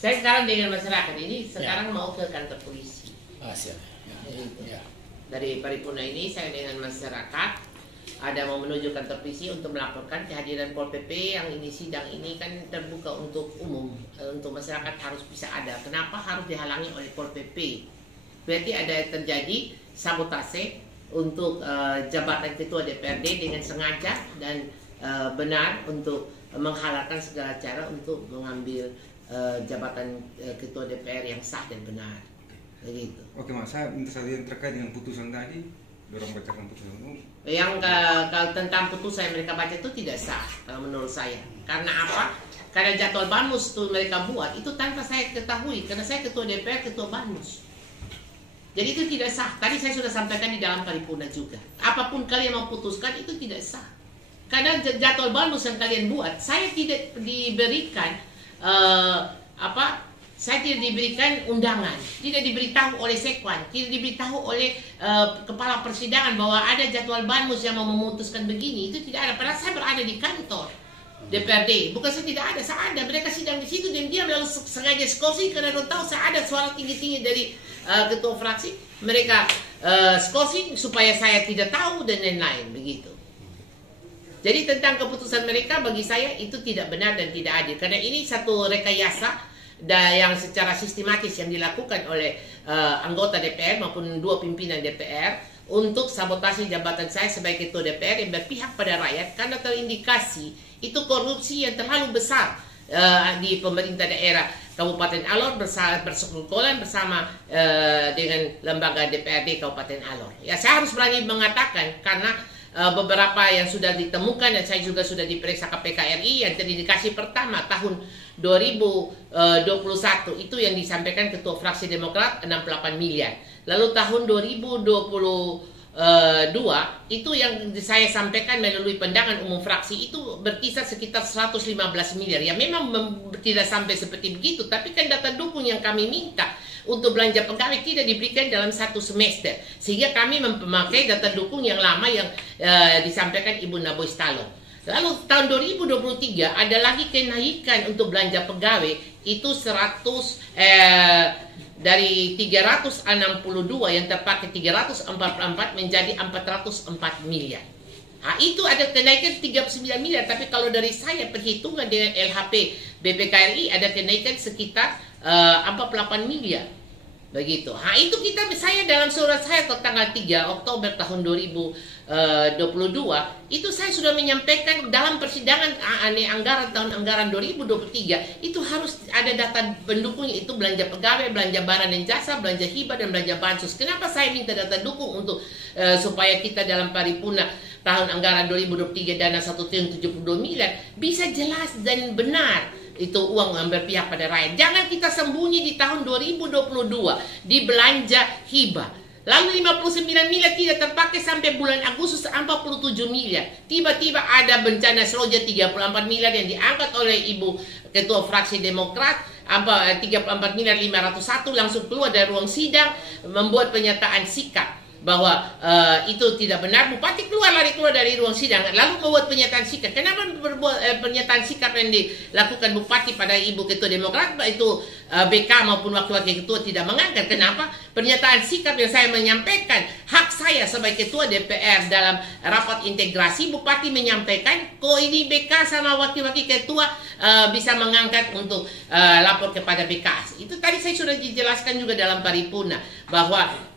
Saya sekarang dengan masyarakat ini sekarang mau ke kantor polisi. Siap. Ya. Dari paripurna ini saya dengan masyarakat ada mau menuju kantor polisi untuk melaporkan kehadiran Pol PP yang ini sidang ini kan terbuka untuk umum, untuk masyarakat harus bisa ada. Kenapa harus dihalangi oleh Pol PP? Berarti ada terjadi sabotase untuk jabatan ketua DPRD dengan sengaja dan benar untuk menghalalkan segala cara untuk mengambil jabatan ketua DPR yang sah dan benar. Begitu. Oke Mas, saya minta satu yang terkait dengan putusan tadi. Dorong bacakan putusan umum. Yang kalau tentang putusan yang mereka baca itu tidak sah kalau menurut saya. Karena apa? Karena jadwal Banmus itu mereka buat itu tanpa saya ketahui. Karena saya ketua DPR, ketua Banmus. Jadi itu tidak sah. Tadi saya sudah sampaikan di dalam paripurna juga. Apapun kalian mau putuskan itu tidak sah. Karena jadwal Banmus yang kalian buat, saya tidak diberikan saya tidak diberikan undangan, tidak diberitahu oleh sekwan, tidak diberitahu oleh kepala persidangan bahwa ada jadwal Banmus yang mau memutuskan begini. Itu tidak ada. Padahal saya berada di kantor DPRD. Bukan saya tidak ada, saya ada. Mereka sidang di situ dan dia lalu sengaja skorsing karena mereka tahu saya ada suara tinggi-tinggi dari ketua fraksi. Mereka skorsing supaya saya tidak tahu dan lain-lain begitu. Jadi tentang keputusan mereka bagi saya itu tidak benar dan tidak adil. Karena ini satu rekayasa yang secara sistematis yang dilakukan oleh anggota DPR maupun dua pimpinan DPR untuk sabotase jabatan saya sebagai ketua DPR yang berpihak pada rakyat karena terindikasi itu korupsi yang terlalu besar di pemerintah daerah Kabupaten Alor bersekongkolan bersama dengan lembaga DPRD Kabupaten Alor. Ya saya harus berani mengatakan karena beberapa yang sudah ditemukan dan saya juga sudah diperiksa KPK RI yang terindikasi pertama tahun 2021 itu yang disampaikan Ketua Fraksi Demokrat 68 miliar. Lalu tahun 2022 itu yang saya sampaikan melalui pandangan umum fraksi itu berkisar sekitar 115 miliar. Ya memang tidak sampai seperti begitu, tapi kan data dukung yang kami minta untuk belanja pegawai tidak diberikan dalam satu semester. Sehingga kami memakai data dukung yang lama yang disampaikan Ibu Naboy Stalong. Lalu tahun 2023 ada lagi kenaikan untuk belanja pegawai itu dari 362 yang terpakai 344 menjadi 404 miliar. Nah, itu ada kenaikan 39 miliar, tapi kalau dari saya perhitungan dengan LHP BPKRI ada kenaikan sekitar 48 miliar. Begitu. Nah, itu saya dalam surat saya tanggal 3 Oktober tahun 2022 itu saya sudah menyampaikan dalam persidangan anggaran tahun anggaran 2023 itu harus ada data pendukungnya itu belanja pegawai, belanja barang dan jasa, belanja hibah dan belanja bansos. Kenapa saya minta data dukung untuk supaya kita dalam paripurna tahun anggaran 2023 dana 1,72 miliar bisa jelas dan benar itu uang yang berpihak pada rakyat. Jangan kita sembunyi di tahun 2022 di belanja hibah. Lalu 59 miliar tidak terpakai sampai bulan Agustus 47 miliar. Tiba-tiba ada bencana Seroja 34 miliar yang diangkat oleh Ibu Ketua Fraksi Demokrat. 34 miliar 501 langsung keluar dari ruang sidang membuat pernyataan sikap bahwa itu tidak benar. Bupati keluar dari ruang sidang lalu membuat pernyataan sikap. Kenapa berbuat pernyataan sikap yang dilakukan Bupati pada Ibu Ketua Demokrat itu BK maupun wakil-wakil ketua tidak mengangkat? Kenapa? Pernyataan sikap yang saya menyampaikan hak saya sebagai ketua DPR dalam rapat integrasi, Bupati menyampaikan kok ini BK sama wakil-wakil ketua bisa mengangkat untuk lapor kepada BK. Itu tadi saya sudah dijelaskan juga dalam paripurna bahwa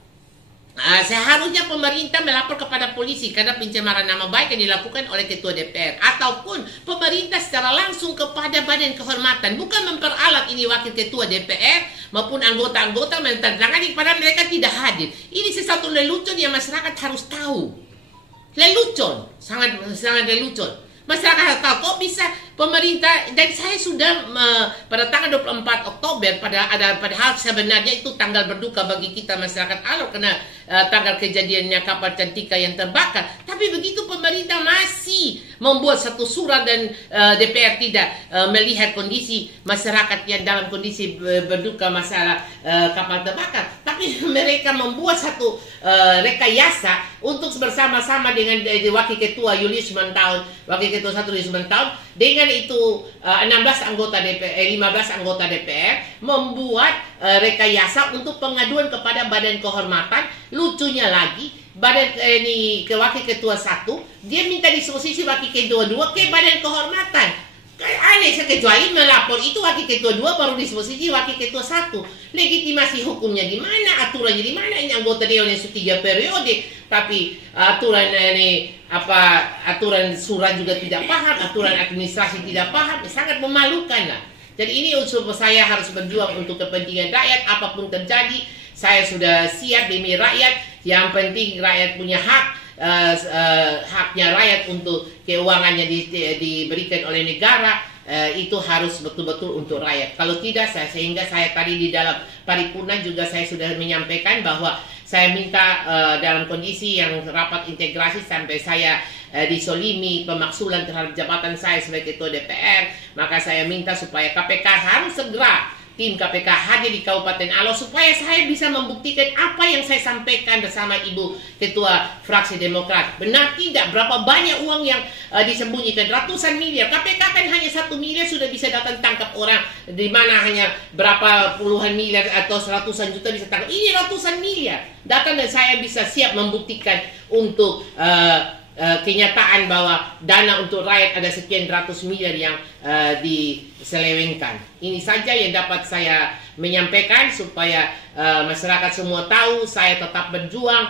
seharusnya pemerintah melapor kepada polisi karena pencemaran nama baik yang dilakukan oleh ketua DPR, ataupun pemerintah secara langsung kepada badan kehormatan, bukan memperalat ini wakil ketua DPR maupun anggota-anggota menandatangani padahal mereka tidak hadir. Ini sesuatu lelucon yang masyarakat harus tahu. Lelucon, sangat lelucon. Masyarakat harus tahu kok bisa pemerintah, dan saya sudah pada tanggal 24 Oktober padahal sebenarnya itu tanggal berduka bagi kita masyarakat Alor karena tanggal kejadiannya kapal Cantika yang terbakar. Tapi begitu pemerintah masih membuat satu surat dan DPR tidak melihat kondisi masyarakat yang dalam kondisi berduka masalah kapal terbakar. tapi mereka membuat satu rekayasa untuk bersama-sama dengan wakil ketua Julius Mantaun, wakil ketua 1 Julius Mantaun, dengan itu 15 anggota DPR membuat rekayasa untuk pengaduan kepada Badan Kehormatan. Lucunya lagi, wakil ketua 1 dia minta disposisi wakil ketua 2 ke Badan Kehormatan. Aneh, kecuali melapor itu wakil ketua 2 baru disposisi wakil ketua 1. Legitimasi hukumnya di mana? Aturannya di mana? Ini anggota dewan yang sudah 3 periode, tapi aturan surat juga tidak paham, aturan administrasi tidak paham, sangat memalukan lah. Jadi ini unsur saya harus berjuang untuk kepentingan rakyat, apapun terjadi, saya sudah siap demi rakyat. Yang penting rakyat punya hak. Haknya rakyat untuk keuangannya diberikan oleh negara, itu harus betul-betul untuk rakyat. Kalau tidak, sehingga saya tadi di dalam paripurna juga saya sudah menyampaikan bahwa saya minta dalam kondisi yang rapat integrasi sampai saya disolimi pemaksulan terhadap jabatan saya sebagai ketua DPR, maka saya minta supaya KPK harus segera, tim KPK hadir di Kabupaten Alor supaya saya bisa membuktikan apa yang saya sampaikan bersama Ibu Ketua Fraksi Demokrat. Benar tidak? Berapa banyak uang yang disembunyikan? Ratusan miliar. KPK kan hanya 1 miliar sudah bisa datang tangkap orang, di mana hanya berapa puluhan miliar atau ratusan juta bisa tangkap. Ini ratusan miliar. Datang dan saya bisa siap membuktikan untuk kenyataan bahwa dana untuk rakyat ada sekian ratus miliar yang diselewengkan. Ini saja yang dapat saya menyampaikan supaya masyarakat semua tahu saya tetap berjuang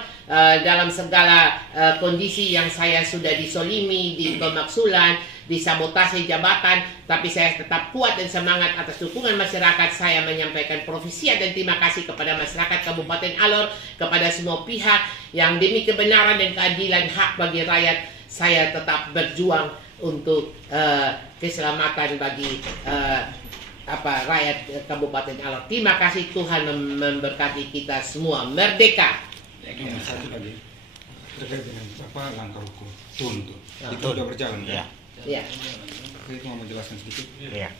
dalam segala kondisi yang saya sudah disolimi, di pemaksulan, disabotase jabatan, tapi saya tetap kuat dan semangat atas dukungan masyarakat. Saya menyampaikan profesia dan terima kasih kepada masyarakat Kabupaten Alor, kepada semua pihak yang demi kebenaran dan keadilan hak bagi rakyat, saya tetap berjuang untuk keselamatan bagi rakyat Kabupaten Alor. Terima kasih, Tuhan memberkati kita semua. Merdeka. Satu lagi terkait dengan langkah hukum tuntut itu sudah berjalan kan? Ya. Saya mau menjelaskan sedikit. Ya.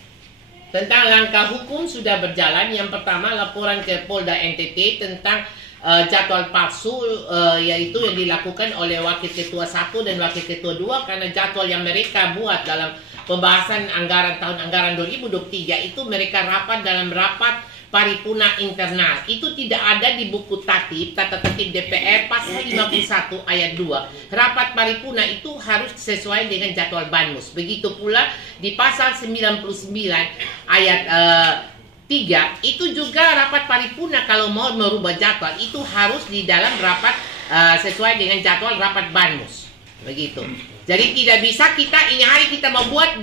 Tentang langkah hukum sudah berjalan. Yang pertama, laporan ke Polda NTT tentang jadwal palsu, yaitu yang dilakukan oleh Wakil Ketua 1 dan Wakil Ketua 2, karena jadwal yang mereka buat dalam pembahasan anggaran tahun anggaran 2023 itu mereka rapat dalam rapat paripurna internal. Itu tidak ada di buku tata tertib DPR pasal 51 ayat 2. Rapat paripurna itu harus sesuai dengan jadwal Banmus. Begitu pula di pasal 99 ayat 3 itu juga rapat paripurna kalau mau merubah jadwal itu harus di dalam rapat sesuai dengan jadwal rapat Banmus. Begitu. Jadi tidak bisa kita ini hari kita mau buat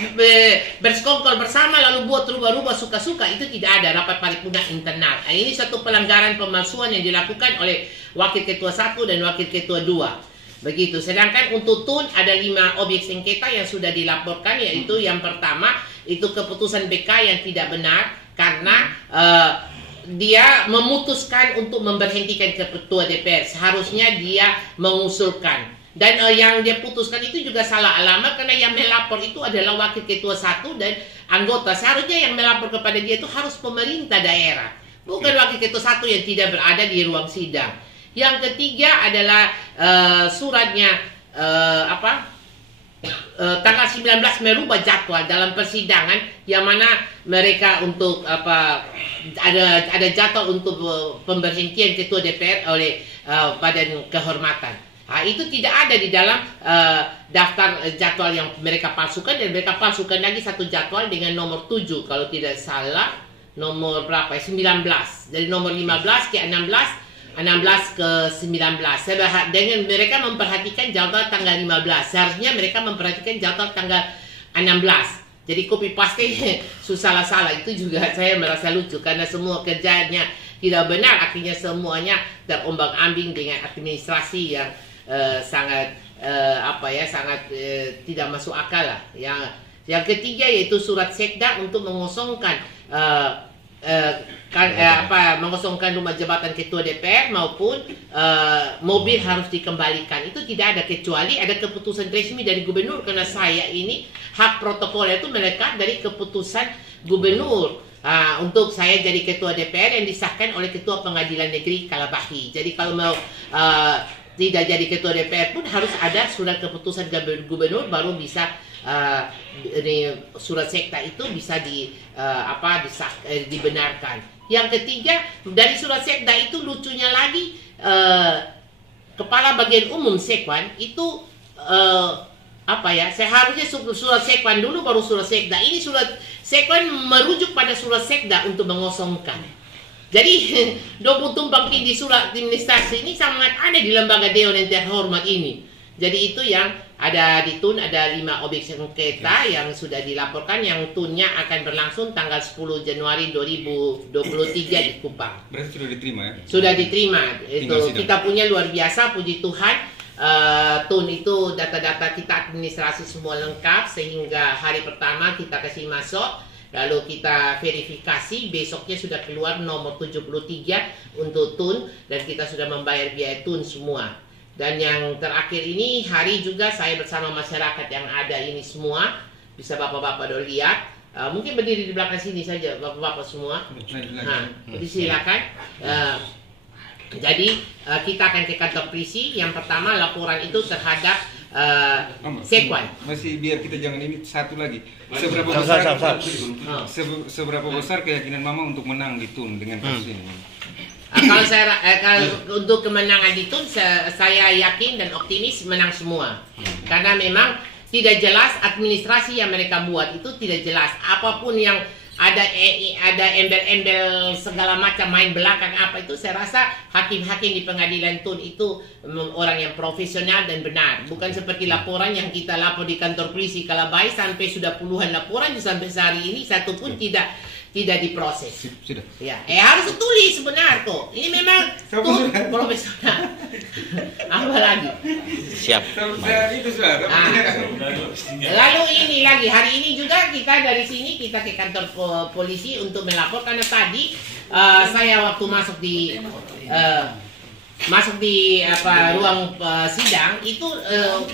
bersekongkol bersama lalu buat rubah-rubah suka-suka, itu tidak ada rapat paripurna internal. Ini satu pelanggaran pemalsuan yang dilakukan oleh Wakil Ketua 1 dan Wakil Ketua 2. Begitu. Sedangkan untuk TUN ada 5 objek sengketa yang sudah dilaporkan, yaitu yang pertama itu keputusan BK yang tidak benar karena dia memutuskan untuk memberhentikan ketua DPR. Seharusnya dia mengusulkan. Dan yang dia putuskan itu juga salah alamat karena yang melapor itu adalah Wakil Ketua 1 dan anggota. Seharusnya yang melapor kepada dia itu harus pemerintah daerah, bukan Wakil Ketua 1 yang tidak berada di ruang sidang. Yang ketiga adalah suratnya tanggal 19 merubah jadwal dalam persidangan, yang mana mereka untuk ada jadwal untuk pemberhentian Ketua DPR oleh Badan Kehormatan. Itu tidak ada di dalam daftar jadwal yang mereka palsukan, dan mereka palsukan lagi satu jadwal dengan nomor 7 kalau tidak salah, nomor berapa? 19. Dari nomor 15 ke 16 ke 19. Dengan mereka memperhatikan jadwal tanggal 15. Seharusnya mereka memperhatikan jadwal tanggal 16. Jadi copy paste salah-salah. Itu juga saya merasa lucu karena semua kerjanya tidak benar, akhirnya semuanya terombang-ambing dengan administrasi yang sangat tidak masuk akal lah. Yang ketiga yaitu surat sekda untuk mengosongkan mengosongkan rumah jabatan ketua DPR maupun mobil harus dikembalikan. Itu tidak ada, kecuali ada keputusan resmi dari gubernur, karena saya ini hak protokolnya itu melekat dari keputusan gubernur. untuk saya jadi ketua DPR yang disahkan oleh Ketua Pengadilan Negeri Kalabahi. Jadi kalau mau tidak jadi ketua DPR pun harus ada surat keputusan gubernur baru bisa surat sekda itu bisa dibenarkan. Yang ketiga, dari surat sekda itu lucunya lagi kepala bagian umum Sekwan itu seharusnya surat Sekwan dulu baru surat sekda. Ini surat Sekwan merujuk pada surat sekda untuk mengosongkan. Jadi double tumpang tindih surat administrasi ini sangat ada di lembaga dewan yang terhormat ini. Jadi itu yang ada di TUN, ada 5 objek sengketa yang sudah dilaporkan, yang TUN-nya akan berlangsung tanggal 10 Januari 2023 di Kupang. Berarti sudah diterima ya? Sudah diterima. Itu kita punya luar biasa, puji Tuhan. TUN itu data-data kita administrasi semua lengkap sehingga hari pertama kita kasih masuk. Lalu kita verifikasi, besoknya sudah keluar nomor 73 untuk TUN dan kita sudah membayar biaya TUN semua. Dan yang terakhir ini hari juga saya bersama masyarakat yang ada ini semua, bisa bapak-bapak udah lihat. Mungkin berdiri di belakang sini saja bapak-bapak semua. Silakan. Jadi kita akan ke kantor polisi. Yang pertama laporan itu terhadap Sekwan. Masih biar kita jangan ini satu lagi. Seberapa besar keyakinan Mama untuk menang di TUN dengan kasus ini? Kalau untuk kemenangan di TUN saya yakin dan optimis menang semua. Karena memang tidak jelas administrasi yang mereka buat itu tidak jelas. Apapun yang ada embel-embel segala macam main belakang apa itu, saya rasa hakim-hakim di pengadilan TUN itu orang yang profesional dan benar. Bukan seperti laporan yang kita lapor di kantor polisi Kalabahi sampai sudah puluhan laporan sampai sehari ini satu pun tidak diproses. Sudah. Ya, harus tulis benar kok. Ini memang TUN profesional. Apa lagi? Siap. Itu sudah. Lalu ini lagi, hari ini juga kita dari sini kita ke kantor polisi untuk melapor karena tadi saya waktu masuk di ruang sidang itu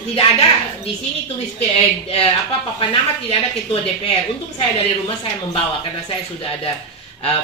tidak ada di sini tulis papan nama, tidak ada ketua DPR. Untuk saya dari rumah saya membawa karena saya sudah ada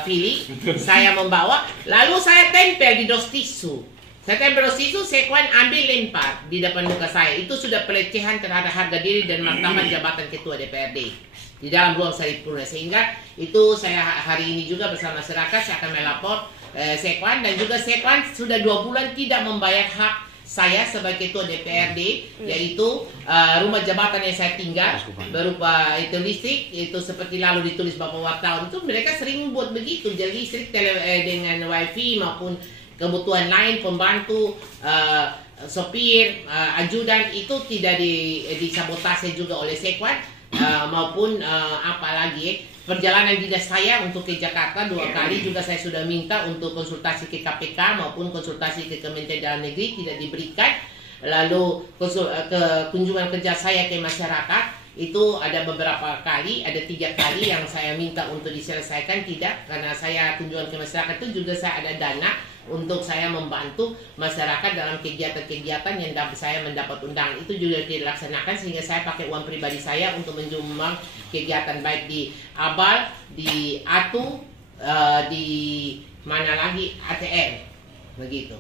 pilih, saya membawa, lalu saya tempel di dos tisu. Saya tempel dos tisu, Sekwan ambil lempar di depan muka saya. Itu sudah pelecehan terhadap harga diri dan martabat jabatan ketua DPRD di dalam ruang paripurna. Sehingga itu saya hari ini juga bersama masyarakat saya akan melapor Sekwan, dan juga Sekwan sudah 2 bulan tidak membayar hak saya sebagai ketua DPRD, yaitu rumah jabatan yang saya tinggal berupa itu listrik, itu seperti lalu ditulis bapak wartawan itu mereka sering buat begitu, jadi listrik dengan wifi maupun kebutuhan lain pembantu, sopir, ajudan itu tidak disabotase juga oleh Sekwan, maupun apalagi perjalanan dinas saya untuk ke Jakarta 2 kali juga saya sudah minta untuk konsultasi ke KPK maupun konsultasi ke Kementerian Dalam Negeri tidak diberikan. Lalu kunjungan kerja saya ke masyarakat itu ada beberapa kali, ada 3 kali yang saya minta untuk diselesaikan tidak, karena saya kunjungan ke masyarakat itu juga saya ada dana untuk saya membantu masyarakat dalam kegiatan-kegiatan yang saya mendapat undangan itu juga dilaksanakan, sehingga saya pakai uang pribadi saya untuk menjumbang kegiatan baik di Abal, di Atu, di mana lagi ATM begitu.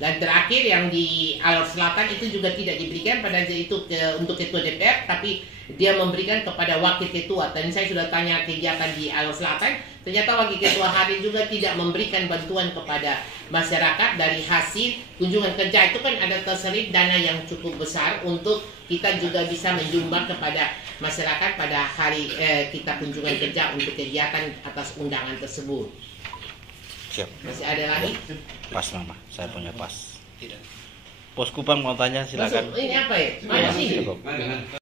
Dan terakhir yang di Alor Selatan itu juga tidak diberikan pada itu untuk ketua DPR, tapi dia memberikan kepada wakil ketua. Dan saya sudah tanya kegiatan di Alor Selatan, ternyata wakil ketua hari juga tidak memberikan bantuan kepada masyarakat dari hasil kunjungan kerja. Itu kan ada terselip dana yang cukup besar untuk kita juga bisa menjumbang kepada masyarakat pada hari kita kunjungan kerja untuk kegiatan atas undangan tersebut. Siap. Masih ada lagi? Pas Mama, saya punya pas. Pos Kupang mau tanya silakan. Ini apa ya? Mana sih?